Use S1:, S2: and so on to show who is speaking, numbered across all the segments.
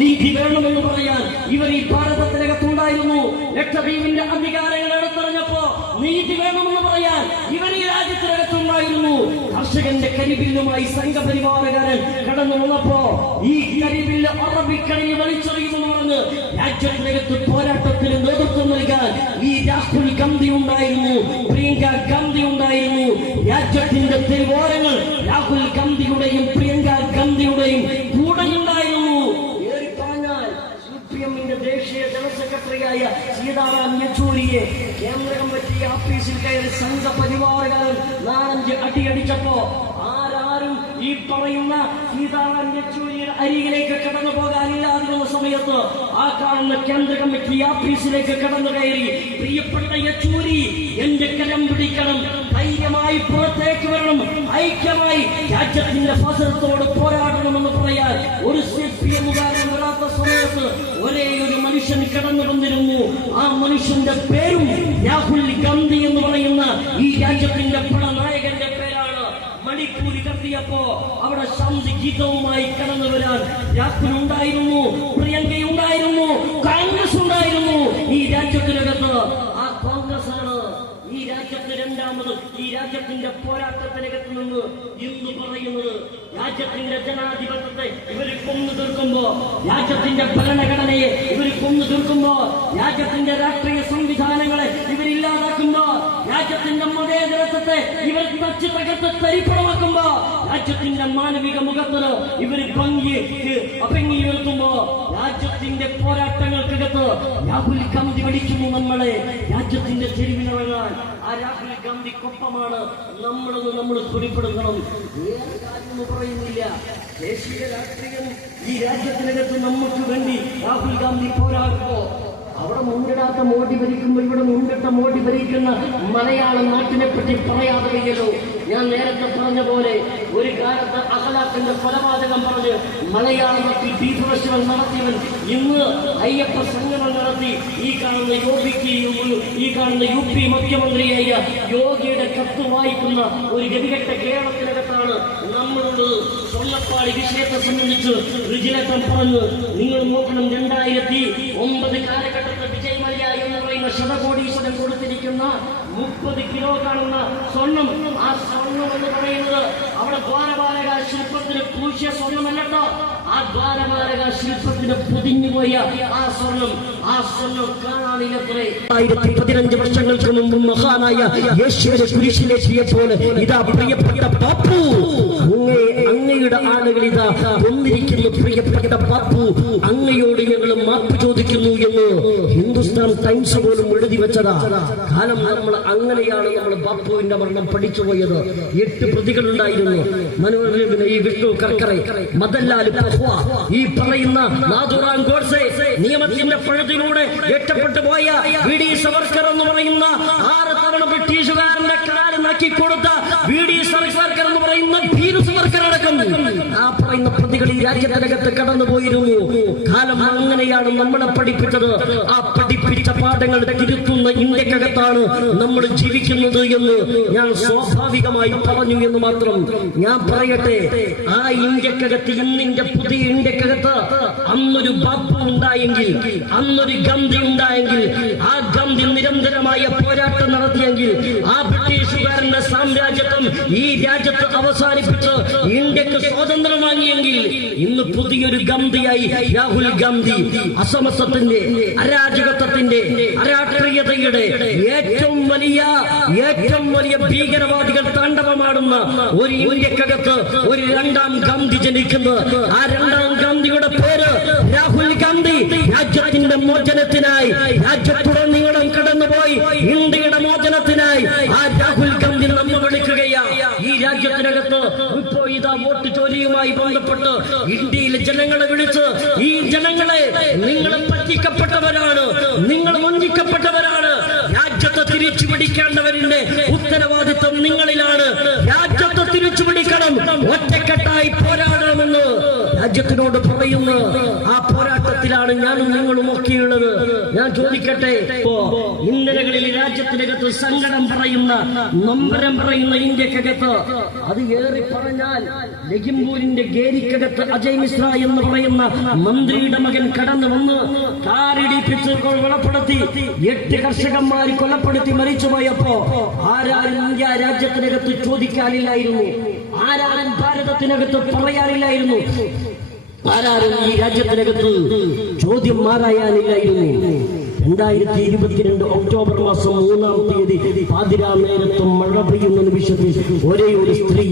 S1: നീതി വേണമെന്ന് പറയാൻ ഇവർ ഈ ഭാരതത്തിനകത്തുണ്ടായിരുന്നു ലക്ഷദ്വീപിന്റെ അധികാരങ്ങൾ എടുത്തറിഞ്ഞപ്പോ നീതി വേണമെന്ന് പറയാൻ ഇവർ ഈ രാജ്യത്തിനകത്തുണ്ടായിരുന്നു കർഷകന്റെ കരിബില്ലുമായി സംഘപരിവാരകാരൻ കടന്നു വന്നപ്പോ ഈ കരിബില്ല് അറബിക്കടലിൽ വലിച്ചെറിയുമെന്ന് പറഞ്ഞ് രാജ്യത്തിനകത്ത് പോരാട്ടത്തിന് നേതൃത്വം നൽകാൻ ഈ രാഹുൽ ഗാന്ധി ഉണ്ടായിരുന്നു പ്രിയങ്ക ഗാന്ധി ഉണ്ടായിരുന്നു. രാജ്യത്തിന്റെ തെരുവോരങ്ങൾ രാഹുൽ സെക്രട്ടറിയായ സീതാറാം യെച്ചൂരിയെ കേന്ദ്ര കമ്മിറ്റി ഓഫീസിൽ കയറി സംഘപരിവാരകാരൻ നാലഞ്ച് അടിയടിച്ചപ്പോ ആരാരും ഈ പറയുന്ന സീതാറാം യെച്ചൂരിയുടെ അരികിലേക്ക് കടന്നു പോകാനില്ലാതിരുന്ന സമയത്ത് ആ കാണുന്ന കേന്ദ്ര കമ്മിറ്റി ഓഫീസിലേക്ക് കടന്നു കയറി പ്രിയപ്പെട്ട യെച്ചൂരി എന്റെ കരം പിടിക്കണം ധൈര്യമായി പുറത്തേക്ക് വരണം ഐക്യമായി രാജ്യത്തിന്റെ ഫസലത്തോട് പോരാടണമെന്ന് പറയാൻ ഒരു സി പി എമ്മുകാരൻ സമയത്ത് ഒരേ ഒരു മനുഷ്യൻ കടന്നു വന്നിരുന്നു. ആ മനുഷ്യന്റെ പേരും രാഹുൽ ഗാന്ധി എന്ന് പറയുന്ന ഈ രാജ്യത്തിന്റെ പടനായകന്റെ പേരാണ് മണിപ്പൂരി കത്തിയപ്പോ അവിടെ ശാന്തി ഗീതവുമായി കടന്നു വരാൻ രാഹുൽ ഉണ്ടായിരുന്നു പ്രിയങ്ക കോൺഗ്രസ് ഉണ്ടായിരുന്നു. ഈ രാജ്യത്തിനകത്ത് ആ കോൺഗ്രസ് ആണ് ഈ രാജ്യത്ത് രണ്ടാമത് ഈ രാജ്യത്തിന്റെ പോരാട്ടത്തിനകത്ത് നിന്ന് ഇന്ന് പറയുന്നത് രാജ്യത്തിന്റെ ജനാധിപത്യത്തെ ഇവർ കൊന്നു തീർക്കുമ്പോ രാജ്യത്തിന്റെ ഭരണഘടനയെ ഇവർ കൊന്നു തീർക്കുമ്പോ രാജ്യത്തിന്റെ രാഷ്ട്രീയ സംവിധാനങ്ങളെ ഇവരില്ലാതാക്കുമ്പോ രാജ്യത്തിന്റെ മതേതരത്വത്തെ ഇവർ തച്ച് തകർത്ത് തരിപ്പണമാക്കുമ്പോ രാജ്യത്തിന്റെ മാനവിക മുഖത്തിന് ഇവർ ഭംഗി അഭംഗി ഉയർത്തുമ്പോ രാജ്യത്തിന്റെ പോരാട്ടങ്ങൾക്കകത്ത് രാഹുൽ ഗാന്ധി വിളിക്കുന്നു നമ്മളെ. രാജ്യത്തിന്റെ ചെരുവിനിറങ്ങാൻ ആ രാഹുൽ ഗാന്ധിക്കൊപ്പമാണ്. നമ്മളെന്ന് നമ്മൾ തുണിപ്പെടുത്തണം വേറെ കാര്യമൊന്നും പറയുന്നില്ല. ദേശീയ രാഷ്ട്രീയം ഈ രാജ്യത്തിനകത്ത് നമുക്ക് വേണ്ടി രാഹുൽ ഗാന്ധി പോരാടുമ്പോ അവിടെ മുമ്പിടാത്ത മോടി ഭരിക്കുമ്പോൾ ഇവിടെ മുമ്പിട്ട മോടി ഭരിക്കുന്ന മലയാള നാട്ടിനെ പറ്റി പറയാതെ ഞാൻ നേരത്തെ പറഞ്ഞ പോലെ ഒരു കാലത്ത് അഹലാത്തിന്റെ കൊലപാതകം പറഞ്ഞ് മലയാള നാട്ടിൽ ദീപദർശനം നടത്തിയവൻ ഇന്ന് അയ്യപ്പ സംഗമം നടത്തി ഈ കാണുന്ന യോഗിക്ക് ഈ കാണുന്ന യു പി മുഖ്യമന്ത്രിയായ യോഗിയുടെ കത്ത് വായിക്കുന്ന ഒരു ഗതികെട്ട കേരളത്തിനകത്താണ് നമ്മളുള്ളത് സ്വർണപ്പാടി വിഷയത്തെ സംബന്ധിച്ച് റിജിലക്കം പറഞ്ഞ് നിങ്ങൾ നോക്കണം രണ്ടായിരത്തി ഒമ്പത് കാലഘട്ടത്തിൽ വിജയ് മല്യ എന്ന് പറയുന്ന ശതകോടീശ്വരൻ കൊടുത്തിരിക്കുന്ന മുപ്പത് കിലോ കാണുന്ന സ്വർണം. ആ സ്വർണം എന്ന് പറയുന്നത് അവിടെ ദ്വാരപാലക ശില്പത്തിന് പൂശിയ സ്വർണമല്ലട്ടോ ആ ദ്വാരപാലക ശില്പത്തിന് പൊതിഞ്ഞുപോയ ആ സ്വർണം ആയിരത്തി പതിനഞ്ച് വർഷങ്ങൾക്ക് മുമ്പ് മഹാനായ യേശുവിനെ കുരിശിലെത്തിയപ്പോൾ ഇതാ പ്രിയപ്പെട്ട പാപ്പു. അങ്ങേ അങ്ങയുടെ ആളുകൾ ഇതാ കൊന്നിരിക്കുന്നു പ്രിയപ്പെട്ട പാപ്പു അങ്ങയോട് ഞങ്ങൾ മാപ്പ് ചോദിക്കുന്നു എന്ന് ഹിന്ദുസ്ഥാൻ ടൈംസ് പോലും എഴുതി വെച്ചതാ. കാലം നമ്മൾ അങ്ങനെയാണ് നമ്മൾ ബാപ്പുവിന്റെ മരണം പഠിച്ചു പോയത്. എട്ട് പ്രതികളുണ്ടായിരുന്നു മനോരമ ഈ വിഷ്ണു കർക്കറെ മദൻലാൽ പഹ്വ ഈ പറയുന്ന നിയമത്തിന്റെ ഗോഡ്സെ നിയമത്തിന്റെ രക്ഷപ്പെട്ടു പോയ വി ഡി സവർക്കർ എന്ന് പറയുന്ന ആറ് തവണ ബ്രിട്ടീഷുകാരന്റെ കാൽ നക്കി കൊടുത്ത വി ഡി സവർക്കർ എന്ന് പറയുന്ന ഭീരു ആ പറയുന്ന പ്രതികൾ ഈ രാജ്യത്തിനകത്ത് കടന്നുപോയിരുന്നു. കാലം അങ്ങനെയാണ് നമ്മളെ പഠിപ്പിച്ചത്. ആ പഠിപ്പിച്ച പാഠങ്ങൾ തിരുത്തുന്ന ഇന്ത്യക്കകത്താണ് നമ്മൾ ജീവിക്കുന്നത് എന്ന് ഞാൻ സ്വാഭാവികമായി പറഞ്ഞു എന്ന് മാത്രം ഞാൻ പറയട്ടെ. ആ ഇന്ത്യക്കകത്ത് ഇന്നിന്റെ പുതിയ ഇന്ത്യക്കകത്ത് അന്നൊരു ബാപ്പു ഉണ്ടായെങ്കിൽ അന്നൊരു ഗന്ധി ഉണ്ടായെങ്കിൽ ആ ഗന്ധി നിരന്തരമായ പോരാട്ടം നടത്തിയെങ്കിൽ ആ ബ്രിട്ടീഷുകാരന്റെ സാമ്രാജ്യത്വം ഈ രാജ്യത്ത് അവസാനിപ്പിച്ച് ഇന്ത്യയ്ക്ക് സ്വാതന്ത്ര്യം വാങ്ങിയെങ്കിൽ ഇന്ന് പുതിയൊരു ഗാന്ധിയായി രാഹുൽ ഗാന്ധി അസമത്വത്തിന്റെ അരാജകത്വത്തിന്റെ അരാഷ്ട്രീയതയുടെ ഏറ്റവും വലിയ ഏറ്റവും വലിയ ഭീകരവാദികൾ താണ്ഡവമാടുന്ന ഒരു ഇന്ത്യക്കകത്ത് ഒരു രണ്ടാം ഗാന്ധി ജനിക്കുന്നത് ആ രണ്ടാം ഗാന്ധിയുടെ പേര് രാഹുൽ ഗാന്ധി. രാജ്യത്തിന്റെ മോചനത്തിനായി രാജ്യത്തുടനീളം കടന്നുപോയി ഇന്ത്യയുടെ മോചനത്തിനായി ആ രാഹുൽ ഗാന്ധി നമ്മ വിളിക്കുകയാ ഈ രാജ്യത്തിനകത്ത് ഇപ്പോ ഇതാ വോട്ട് ജോലിയുമായി ബന്ധപ്പെട്ട് ഇന്ത്യയിലെ ജനങ്ങളെ വിളിച്ച് ഈ ജനങ്ങളെ നിങ്ങൾ പറ്റിക്കപ്പെട്ടവരാണ് നിങ്ങൾ വഞ്ചിക്കപ്പെട്ടവരാണ്. രാജ്യത്തെ തിരിച്ചു പിടിക്കേണ്ടവരുടെ ഉത്തരവാദിത്വം നിങ്ങളിലാണ്. രാജ്യത്തെ തിരിച്ചു പിടിക്കണം ഒറ്റക്കെട്ടായി പോരാടണമെന്ന് രാജ്യത്തിനോട് പറയുന്നു. ആ പോരാട്ടത്തിലാണ് ഞാനും നിങ്ങളും ഒക്കെയുള്ളത്. ഞാൻ ചോദിക്കട്ടെ ഇപ്പോ ഇന്നലകളിൽ രാജ്യത്തിനകത്ത് സങ്കടം പറയുന്ന നൊമ്പരം പറയുന്ന ഇന്ത്യക്കകത്ത് അത് ഏറി പറഞ്ഞാൽ ലഖിംപൂരിന്റെ ഗേരിക്കകത്ത് അജയ് മിശ്ര എന്ന് പറയുന്ന മന്ത്രിയുടെ മകൻ കടന്നു വന്ന് കാറിടിപ്പിച്ച് കൊലപ്പെടുത്തി എട്ട് കർഷകന്മാർ കൊലപ്പെടുത്തി മരിച്ചുപോയപ്പോ ആരാരും ഇന്ത്യ രാജ്യത്തിനകത്ത് ചോദിക്കാനില്ലായിരുന്നു? ആരാരും ഭാരതത്തിനകത്ത് പറയാനില്ലായിരുന്നു? ആരാരും ഈ രാജ്യത്തിനകത്ത് ചോദ്യം മാറായാനില്ലായിരുന്നു രണ്ടായിരത്തി ഇരുപത്തിരണ്ട് ഒക്ടോബർ മാസം മൂന്നാം തീയതി പാതിരാ നേരത്തും മഴ പെയ്യുന്ന നിമിഷത്തിൽ ഒരേ ഒരു സ്ത്രീ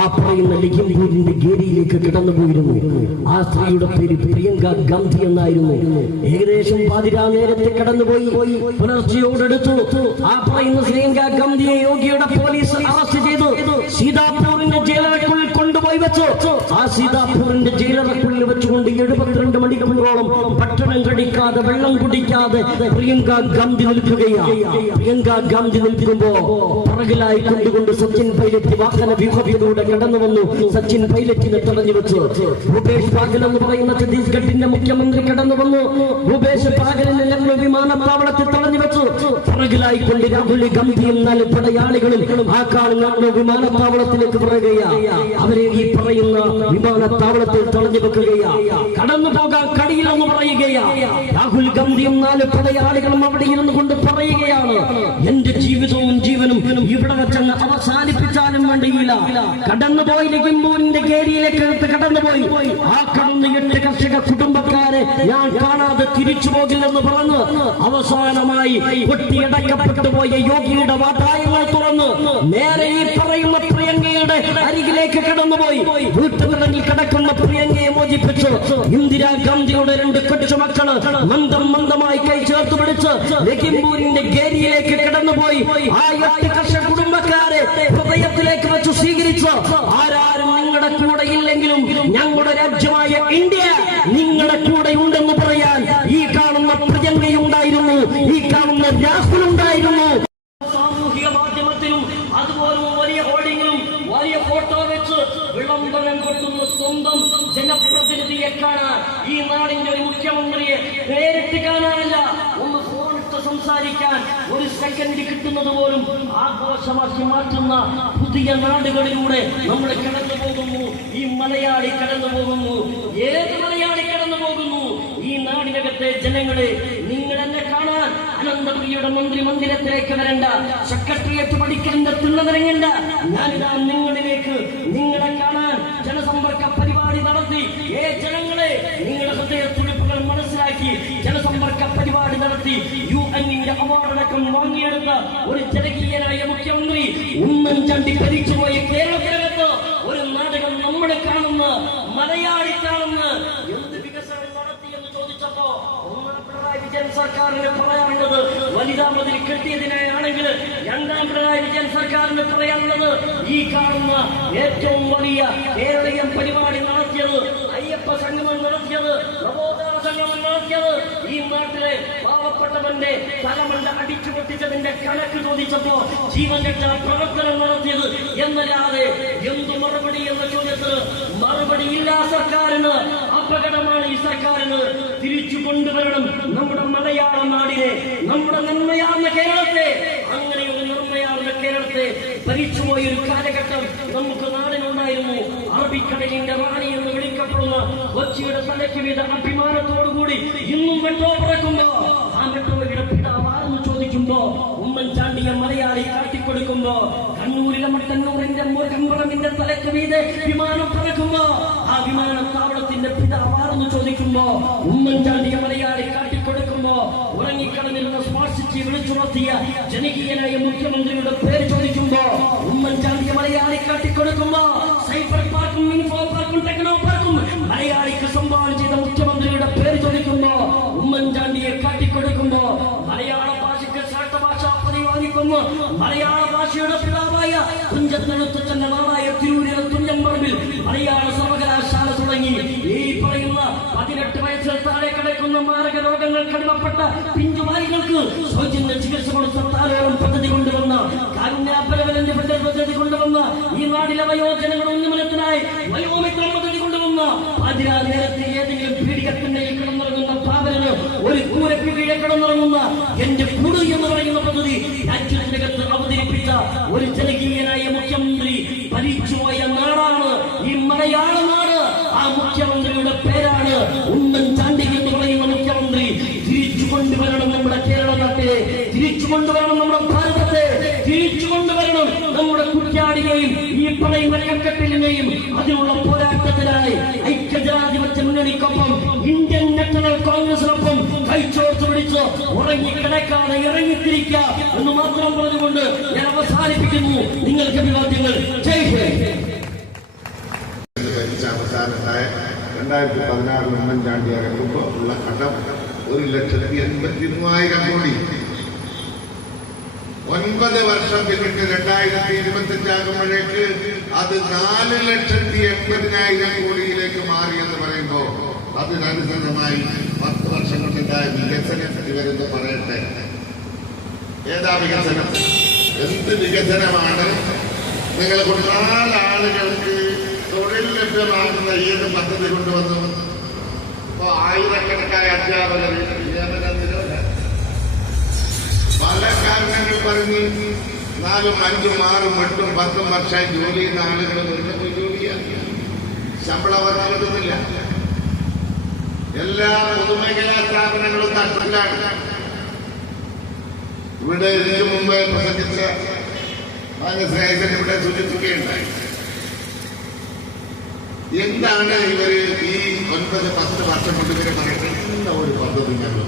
S1: ആ പറയുന്ന ലഖിംപൂരിന്റെ ഗേരിയിലേക്ക് കിടന്നു പോയിരുന്നു ആ സ്ത്രീയുടെ പേര് പ്രിയങ്ക ഗാന്ധി എന്നായിരുന്നു. ഏകദേശം പാതിരാ നേരത്തെ കടന്നുപോയി. പുലർച്ചയോടെടുത്തു ആ പറയുന്ന പ്രിയങ്ക ഗാന്ധിയെ യോഗിയുടെ പോലീസ് അറസ്റ്റ് ചെയ്തു. സീതാപൂരിന്റെ ജയിലറക്കുള്ളിൽ കൊണ്ടുപോയി വെച്ചു. ആ സീതാപൂരിന്റെ ജയിലറക്കുള്ളിൽ വെച്ചുകൊണ്ട് എഴുപത്തിരണ്ട് മണിക്കൂറോളം ഭക്ഷണം കടിക്കാതെ വെള്ളം കുടിക്കാതെ പ്രിയങ്ക ഗാന്ധി നിൽക്കുകയാണ് പ്രിയങ്ക ഗാന്ധി നിൽക്കുമ്പോ പുറകിലായി കൊണ്ടുകൊണ്ട് സച്ചിൻ പൈലറ്റ് വാഹന വ്യൂഹത്തിലൂടെ കടന്നു വന്നു. സച്ചിൻ പൈലറ്റിനെ തടഞ്ഞു വെച്ചു. ഭൂപേഷ് പാഗൽ എന്ന് പറയുന്ന ഛത്തീസ്ഗഡിന്റെ മുഖ്യമന്ത്രി കടന്നു വന്നു. ഭൂപേഷ് പാഗലിനെ ലക്നോ വിമാനത്താവളത്തിൽ തടഞ്ഞു വെച്ചു. പുറകിലായി കൊണ്ട് രാഹുൽ ഗാന്ധി നാല് പടയാളികളിൽ ആ കാണുന്ന വിമാനത്താവളത്തിലേക്ക് പറയുകയാണ് പറയുകയാ ഈ പറയുന്ന വിമാനത്താവളത്തിൽ തടഞ്ഞു വെക്കുകയാ. കടന്നു പോകാൻ കഴിയില്ലെന്ന് പറയുകയാ. രാഹുൽ ഗാന്ധിയും നാല് പടയാളികളും അവിടെ ഇരുന്നു കൊണ്ട് പറയുകയാണ് എന്റെ ജീവിതവും ജീവനും ഇവിടെ വെച്ചങ്ങ് അവസാനിപ്പിച്ചാലും വേണ്ടിയില്ല. കടന്നു പോയിരിക്കുമ്പോന്റെ കേരിയിലേക്ക് കടന്നുപോയി ആ കടന്ന് എട്ട് കർഷക കുടുംബക്കാരെ ഞാൻ കാണാതെ തിരിച്ചു പോകില്ലെന്ന് പറഞ്ഞു അവസാനമായി പൊട്ടിയടക്കപ്പെട്ടു പോയ യോഗിയുടെ വാതായങ്ങൾ തുറന്ന് നേരെ ഈ പറയുന്ന പ്രിയങ്കയുടെ അരികിലേക്ക് കടന്നുപോയി. വീട്ടുകളിൽ കിടക്കുന്ന പ്രിയങ്കയെ മോചിപ്പിച്ചു ഇന്ദിരാഗാന്ധിയുടെ രണ്ട് കൊച്ചുമക്കൾ മന്ദം മന്ദമായി കൈ ചേർത്ത് പിടിച്ച് ലഖിംപൂരിന്റെ ഗേരിയിലേക്ക് കടന്നുപോയി. ആ എട്ട് കർഷക കുടുംബക്കാരെ ഹൃദയത്തിലേക്ക് വെച്ച് സ്വീകരിച്ചു ആരാരും നിങ്ങളുടെ കൂടെ ഇല്ലെങ്കിലും ഞങ്ങളുടെ രാജ്യമായ ഇന്ത്യ നിങ്ങളുടെ കൂടെ ഉണ്ടെന്ന് പറയാൻ ഈ കാണുന്ന പ്രിയങ്കയുണ്ടായിരുന്നു ഈ കാണുന്ന രാഹുൽ ഉണ്ടായിരുന്നു സാമൂഹിക മാധ്യമത്തിലും അതുപോലെ വലിയ ഹോർഡിങ്ങിലും വലിയ ഫോട്ടോ വെച്ച് വിളംബരം കൊടുക്കുന്ന സ്വന്തം ജനപ്രതിനിധിയെ കാണാൻ ഈ നാടിന്റെ ഒരു മുഖ്യമന്ത്രിയെ നേരിട്ട് കാണാനല്ല ഒന്ന് ഫോണിട്ട് സംസാരിക്കാൻ ഒരു സെക്കൻഡ് കിട്ടുന്നത് പോലും ആഘോഷമാക്കി മാറ്റുന്ന പുതിയ നാടുകളിലൂടെ നമ്മൾ കടന്നു പോകുന്നു. ഈ മലയാളി കടന്നു പോകുന്നു. ഏത് മലയാളി കടന്നു പോകുന്നു? ഈ നാടിനകത്തെ ജനങ്ങളെ നിങ്ങൾ എന്നെ കാണാൻ അനന്തപ്രിയുടെ മന്ത്രി മന്ദിരത്തിലേക്ക് വരണ്ട സെക്രട്ടേറിയറ്റ് പഠിക്കേണ്ട തിണ്ണതിരങ്ങണ്ട ഞാനിതാ നിങ്ങളിലേക്ക് നിങ്ങളെ കാണാൻ ജനസമ്പർക്ക പരിപാടി നടത്തി ഏ ജനങ്ങളെ നിങ്ങളുടെ ഹൃദയ തുടിപ്പുകൾ മനസ്സിലാക്കി ജനസമ്പർക്ക പരിപാടി നടത്തി യു എന്നിന്റെ അവാർഡടക്കം വാങ്ങിയെടുത്ത ഒരു ജനകീയനായ മുഖ്യമന്ത്രി ഉമ്മൻചാണ്ടി ഭരിച്ചുപോയ കേരളത്തിനകത്ത് ഒരു നാടകം നമ്മുടെ കാണുന്ന മലയാളി കാണുന്ന എന്ത് വികസനം നടത്തി എന്ന് ചോദിച്ചപ്പോ പിണറായി വിജയൻ സർക്കാരിന് പറയാനുള്ളത് വനിതാ മതിൽ കെട്ടിയതിനാണെങ്കിൽ രണ്ടാം പിണറായി വിജയൻ സർക്കാരിന് പറയാനുള്ളത് ഈ കാണുന്ന ഏറ്റവും വലിയ കേരളീയം പരിപാടി നടത്തിയത് അയ്യപ്പ സംഗമം നടത്തിയത് നവോത്ഥാന സംഗമം നടത്തിയത്. ഈ നാട്ടിലെ പാവപ്പെട്ടവന്റെ തലമണ്ട അടിച്ചു പൊട്ടിച്ചതിന്റെ കണക്ക് ചോദിച്ചപ്പോ ജീവൻ രക്ഷാ പ്രവർത്തനം നടത്തിയത് എന്നല്ലാതെ എന്തു മറുപടി എന്ന ചോദ്യത്തിന് മറുപടി ഇല്ല സർക്കാരിന് അപകടമാണ് ഈ സർക്കാരിന്. തിരിച്ചു കൊണ്ടുവരണം നമ്മുടെ മലയാള നാടിനെ നമ്മുടെ നന്മയാർന്ന കേരളത്തെ. അങ്ങനെ ഒരു നന്മയാർന്ന കേരളത്തെ ഭരിച്ചുപോയ ഒരു കാലഘട്ടം നമുക്ക് നാടിനുണ്ടായിരുന്നു അറബിക്കടലിന്റെ റാണി എന്ന് വിളിക്കപ്പെടുന്ന കൊച്ചിയുടെ തലയ്ക്ക് വിധ അഭിമാനത്തോടുകൂടി ഇന്നും മെട്രോ പറക്കുമ്പോ ആ മെട്രോയുടെ പിതാവാരെന്ന് ചോദിക്കുമ്പോ ഉമ്മൻചാണ്ടിയെ മലയാളി കാട്ടിക്കൊടുക്കുമ്പോ കണ്ണൂരിലെ മട്ടന്നൂറിന്റെ മുരകമ്പളമിന്റെ തലയ്ക്ക് വീതെ വിമാനം പറക്കുമ്പോ ആ വിമാനത്താവളത്തിന്റെ പിതാവാരെന്ന് ചോദിക്കുമ്പോ ഉമ്മൻചാണ്ടിയെ മലയാളി കാട്ടിക്കൊടുക്കുമ്പോ ഉറങ്ങിക്കടന്നിരുന്ന സ്മാർട്ട് വിളിച്ചുണർത്തിയ ജനകീയനായ മുഖ്യമന്ത്രിയുടെ പേര് ചോദിക്കുമ്പോ ഉമ്മൻചാണ്ടിയെ മലയാളി കാട്ടിക്കൊടുക്കുമ്പോ സൈബർ പാർക്കും ഇൻഫോ പാർക്കും ടെക്നോ പാർക്കും മലയാളിക്ക് സംഭാവന ചെയ്ത മുഖ്യമന്ത്രിയുടെ പേര് ചോദിക്കുമ്പോ ഉമ്മൻചാണ്ടിയെ കാട്ടിക്കൊടുക്കുമ്പോ മലയാള ഭാഷയ്ക്ക് ശ്രേഷ്ഠ ഭാഷ മലയാള ഭാഷയുടെ പിതാവായ തുഞ്ചത്തെഴുത്തച്ഛന്റെ നാടായ തിരൂരിലെ കടിമപ്പെട്ട പിഞ്ചുമാരികൾക്ക് സൗജന്യ ചികിത്സ കൊടുത്ത താരോളം പദ്ധതി കൊണ്ടുവന്ന കാരുണ്യാപരവലന്റെ പദ്ധതി കൊണ്ടുവന്ന ഈ നാടിലെ വയോജനങ്ങളുടെ ഉന്നമനത്തിനായി വയോമിത്രം പദ്ധതി കൊണ്ടുവന്ന അതിരാ നേരത്തെ ഏതെങ്കിലും പിന്നെയും അതിനുള്ള പോരാട്ടത്തിനായി ഐക്യജനാധിപത്യ മുന്നണിക്കൊപ്പം ഇന്ത്യൻ നാഷണൽ കോൺഗ്രസിനൊപ്പം കൈച്ചോർത്ത് പിടിച്ച് ഉറങ്ങിക്കിടക്കാതെ ഇറങ്ങിത്തിരിക്കുക എന്ന് മാത്രം പറഞ്ഞുകൊണ്ട് ഞാൻ അവസാനിപ്പിക്കുന്നു. നിങ്ങൾക്ക്
S2: ഭരിച്ച അവസാനത്തായ രണ്ടായിരത്തി പതിനാറിൽ ഉമ്മൻചാണ്ടി ഇറക്കുമ്പോൾ ഉള്ള കടം ഒരു ലക്ഷത്തി എൺപത്തി മൂവായിരം കോടി. ഒൻപത് വർഷം പിന്നിട്ട് രണ്ടായിരത്തി ഇരുപത്തി അഞ്ചാകുമ്പോഴേക്ക് അത് നാല് ലക്ഷത്തി എൺപതിനായിരം കോടിയിലേക്ക് മാറി എന്ന് പറയുമ്പോൾ അതിനനുസൃതമായി പത്ത് വർഷം കൊണ്ടുണ്ടായ വികസനത്തിന് വരുന്ന പറയട്ടെ. ഏതാ വികസനം? എന്ത് വികസനമാണ്? നിങ്ങൾ ഒരുപാട് ആളുകൾക്ക് തൊഴിൽ ലഭ്യമാകുന്ന ഏത് പദ്ധതി കൊണ്ടുവന്നു? ഇപ്പോ ആയിരക്കണക്കായ അധ്യാപകർ നിയമന പല കാരണങ്ങൾ പറഞ്ഞ് നാലും അഞ്ചും ആറും എട്ടും പത്തും വർഷമായി ജോലി ചെയ്യുന്ന ആളുകൾ വെറുതെ പോയി ശമ്പള വർദ്ധന കിട്ടുന്നില്ല എല്ലാ പൊതുമേഖലാ സ്ഥാപനങ്ങളും തട്ടിലാണ്. ഇവിടെ ഇതിനു മുമ്പ് പ്രസംഗിച്ച മാനസ്നേഹിതൻ ഇവിടെ സൂചിപ്പിക്കുകയുണ്ടായി. എന്താണ് ഇവർ ഈ ഒൻപത് പത്ത് വർഷം കൊണ്ട് ഇവരെ പറയുന്ന ഒരു പദ്ധതി ഞങ്ങൾ